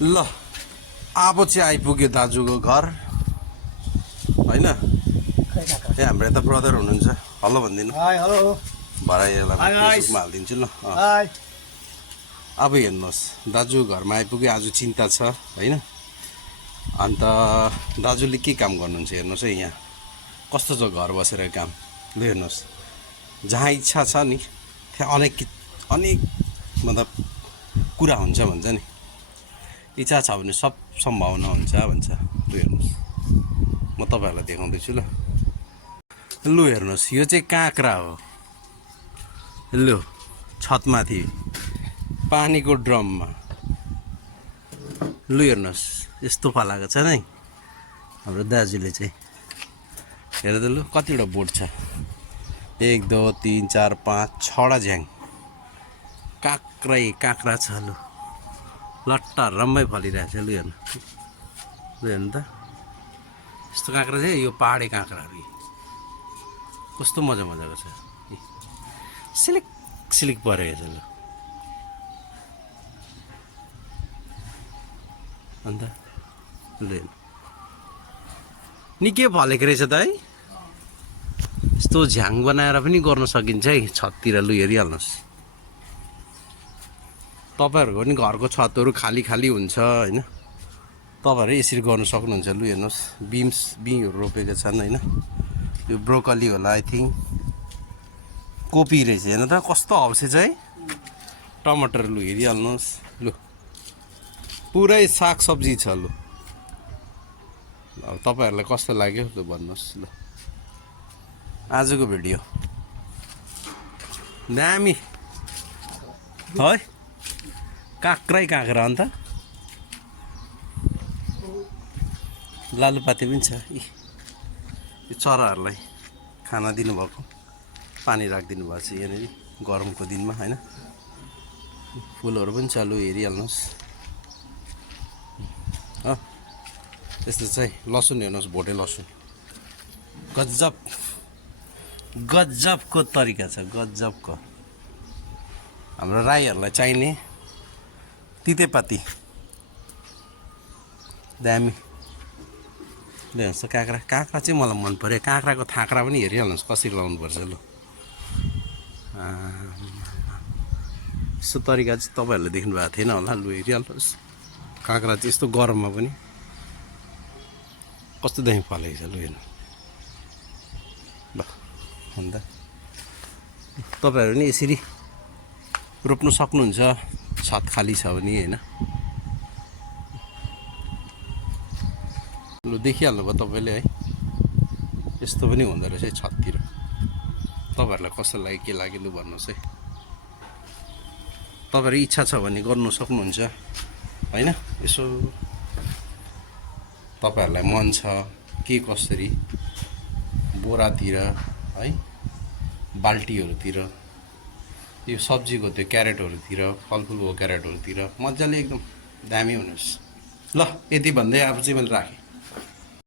ल अब चाहिँ आइपुग्यो दाजुको घर होइन। ए हाम्रो यता ब्रदर हुनुहुन्छ, हेलो भनिदिनु। हाय हेलो भराइलाई हाई गाइस फेसबुकमा हालिदिन्छु ल। हाय अब हेर्नुहोस् दाजु घरमा आइपुग्यो, आज चिन्ता छ होइन। अन्त दाजुले के काम गर्नुहुन्छ हेर्नुहोस् है, यहाँ कस्तो छ घर बसेर काम। ल हेर्नुहोस्, जहाँ इच्छा छ नि त्यहाँ अनेक मतलब कुरा हुन्छ भन्छ नि, इच्छा छ भने सब सम्भावना हुन्छ भन्छ। लु हेर्नुहोस्, म तपाईँहरूलाई देखाउँदैछु ल। लु हेर्नुहोस्, यो चाहिँ काँक्रा हो। लु छतमाथि पानीको ड्रममा। लु हेर्नुहोस्, यस्तो फलाएको छ नै हाम्रो दाजुले चाहिँ। हेर त लु कतिवटा बोट छ, 1 2 3 4 5 6वटा झ्याङ काँक्रा छ। लु लट्टा रम्मै फलिरहेछ। लु हेर्नु, लु हेर्नु त यस्तो काँक्रा चाहिँ यो पहाडे काँक्राहरू कस्तो मजाको छ, सिलिक परेको छ। लु अन्त लु हेर्नु निकै फलेको रहेछ त है। यस्तो झ्याङ बनाएर पनि गर्न सकिन्छ है छततिर। लु हेरिहाल्नुहोस्, तपाईँहरूको पनि घरको छतहरू खाली हुन्छ होइन, तपाईँहरू यसरी गर्नु सक्नुहुन्छ। लु हेर्नुहोस्, बिँहरू रोपेका छन् होइन। यो ब्रोकली होला आई थिङ्क, कोपी रहेछ। हेर्नु त कस्तो अवशेष है, टमाटर। लु हेरिहाल्नुहोस्, लु पुरै सागसब्जी छ। लु अब तपाईँहरूलाई कस्तो लाग्यो लु भन्नुहोस्। ल आजको भिडियो दामी है, काँक्रा अन्त लालुपाते पनि छ। यो चराहरूलाई खाना दिनुभएको, पानी राखिदिनु भएको छ यहाँनिर गरमको दिनमा होइन। फुलहरू पनि छ। लु हेरिहाल्नुहोस् हो, त्यस्तो चाहिँ लसुन हेर्नुहोस्, भोटे लसुन गजबको तरिका छ, गजबको। हाम्रो राईहरूलाई चाहिने तितेपाती दामी। हेर्नुहोस् काँक्रा चाहिँ मलाई मन पऱ्यो। काँक्राको थाँक्रा पनि हेरिहाल्नुहोस् कसरी लाउनुपर्छ। लु यस्तो तरिका चाहिँ तपाईँहरूले देख्नु भएको थिएन होला। लु हेरिहाल्नुहोस्, काँक्रा चाहिँ यस्तो गरममा पनि कस्तो दामी फलेको छ। लु हेर्नु ल, अन्त तपाईँहरू नि यसरी रोप्नु सक्नुहुन्छ, छत खाली छ भने होइन। लु देखिहाल्नुभयो तपाईँले है, यस्तो पनि हुँदो रहेछ है छततिर। तपाईँहरूलाई कस्तो लाग्यो, के लाग्यो लु भन्नुहोस् है। तपाईँहरू इच्छा छ भने गर्नु सक्नुहुन्छ होइन। यसो तपाईँहरूलाई मन छ के कसरी बोरातिर है, बाल्टीहरूतिर, यो सब्जीको त्यो क्यारेटहरूतिर, फलफुलको क्यारेटहरूतिर मजाले एकदम दामी हुनुहोस्। ल यति भन्दै अब चाहिँ मैले राखेँ।